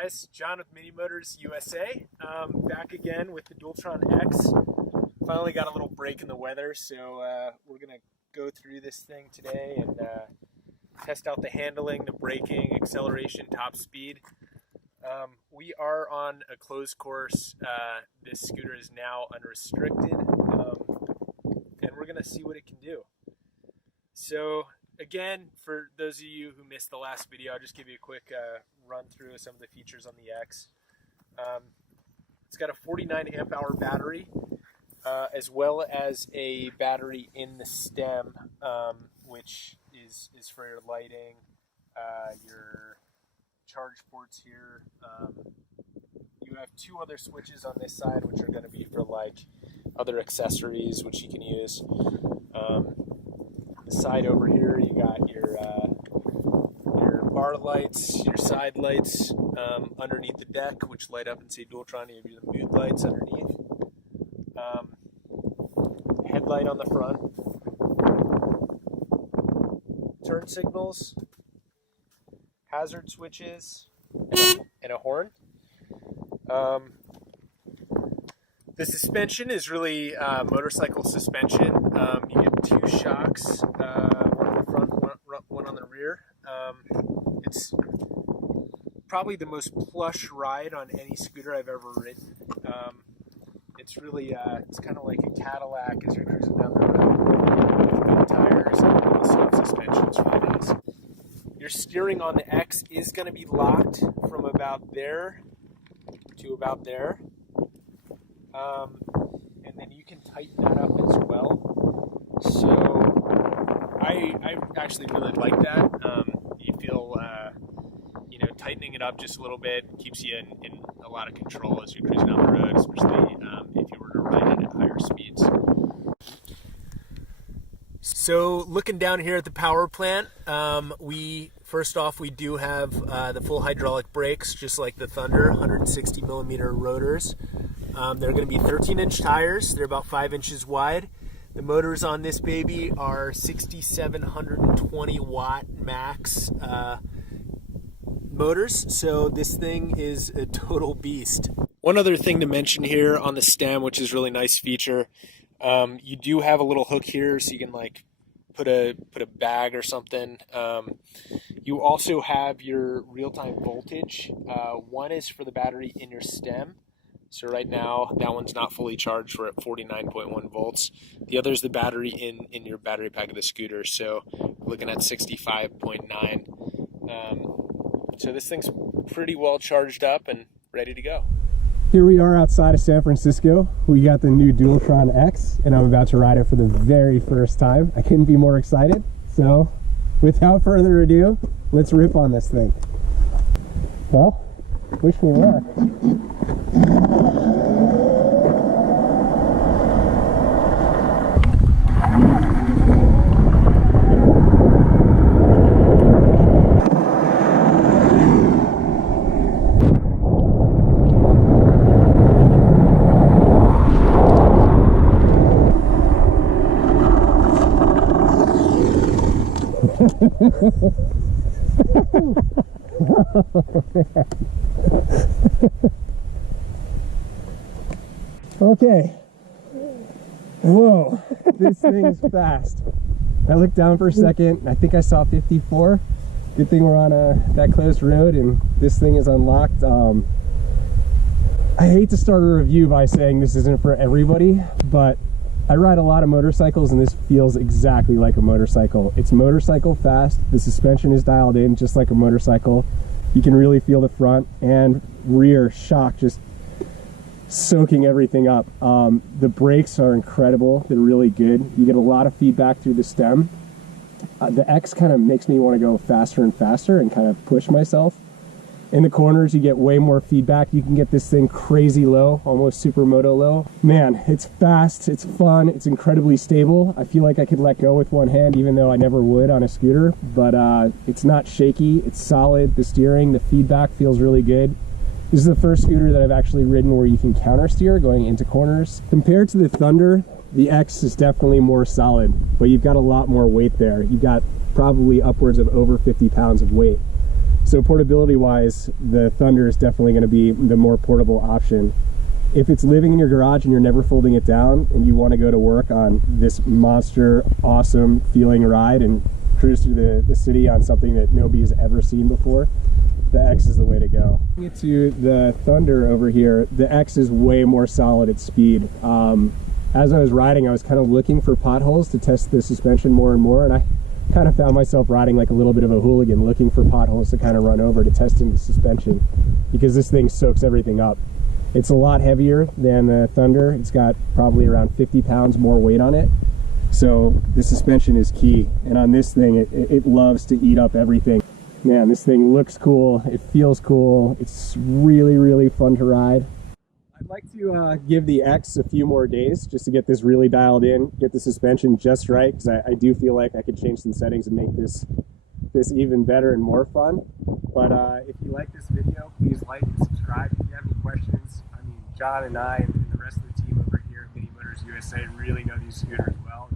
guys, John with MiniMotors USA. Back again with the Dualtron X. Finally got a little break in the weather, so we're gonna go through this thing today and test out the handling, the braking, acceleration, top speed. We are on a closed course. This scooter is now unrestricted, and we're gonna see what it can do. So again, for those of you who missed the last video, I'll just give you a quick run through of some of the features on the X. It's got a 49 amp hour battery, as well as a battery in the stem, which is for your lighting, your charge ports here. You have two other switches on this side, which are going to be for like other accessories, which you can use. The side over here, you got your bar lights, your side lights underneath the deck, which light up and say Dualtron. You have your mood lights underneath. Headlight on the front. Turn signals. Hazard switches. And a horn. The suspension is really motorcycle suspension. You get two shocks, one on the front, one on the rear. It's probably the most plush ride on any scooter I've ever ridden. It's really, it's kind of like a Cadillac as you're cruising down the road. Big tires and really soft suspension. It's really nice. Your steering on the X is going to be locked from about there to about there. And then you can tighten that up as well. So I actually really like that. You feel, tightening it up just a little bit keeps you in a lot of control as you're cruising down the road, especially if you were to ride it at higher speeds. So looking down here at the power plant, first off, we do have the full hydraulic brakes, just like the Thunder, 160 millimeter rotors. They're going to be 13-inch tires. They're about 5 inches wide. The motors on this baby are 6,720 watt max motors, so this thing is a total beast. One other thing to mention here on the stem, which is a really nice feature, you do have a little hook here, so you can like put a bag or something. You also have your real-time voltage. One is for the battery in your stem. So right now, that one's not fully charged. We're at 49.1 volts. The other is the battery in your battery pack of the scooter. So we're looking at 65.9. So this thing's pretty well charged up and ready to go. Here we are outside of San Francisco. We got the new Dualtron X, and I'm about to ride it for the very first time. I couldn't be more excited. So without further ado, let's rip on this thing. Well, wish me luck. Okay. Whoa, this thing's fast. I looked down for a second and I think I saw 54. Good thing we're on that closed road and this thing is unlocked. I hate to start a review by saying this isn't for everybody, but I ride a lot of motorcycles and this feels exactly like a motorcycle. It's motorcycle fast. The suspension is dialed in just like a motorcycle. You can really feel the front and rear shock just soaking everything up. The brakes are incredible. They're really good. You get a lot of feedback through the stem. The X kind of makes me want to go faster and faster and kind of push myself. In the corners, you get way more feedback. You can get this thing crazy low, almost supermoto low. Man, it's fast, it's fun, it's incredibly stable. I feel like I could let go with one hand, even though I never would on a scooter, but it's not shaky, it's solid. The steering, the feedback feels really good. This is the first scooter that I've actually ridden where you can counter steer going into corners. Compared to the Thunder, the X is definitely more solid, but you've got a lot more weight there. You've got probably upwards of over 50 pounds of weight. So portability wise, the Thunder is definitely going to be the more portable option. If it's living in your garage and you're never folding it down and you want to go to work on this monster, awesome feeling ride and cruise through the city on something that nobody has ever seen before, the X is the way to go. Get to the Thunder over here, the X is way more solid at speed. As I was riding, I was kind of looking for potholes to test the suspension more and more, and I kind of found myself riding like a little bit of a hooligan, looking for potholes to kind of run over to test in the suspension, because this thing soaks everything up. It's a lot heavier than the Thunder. It's got probably around 50 pounds more weight on it. So the suspension is key. And on this thing, it loves to eat up everything. Man, this thing looks cool. It feels cool. It's really, really fun to ride. I'd like to give the X a few more days just to get this really dialed in, get the suspension just right, because I do feel like I could change some settings and make this even better and more fun. But if you like this video, please like and subscribe. If you have any questions, I mean, John and I and the rest of the team over here at MiniMotors USA really know these scooters well.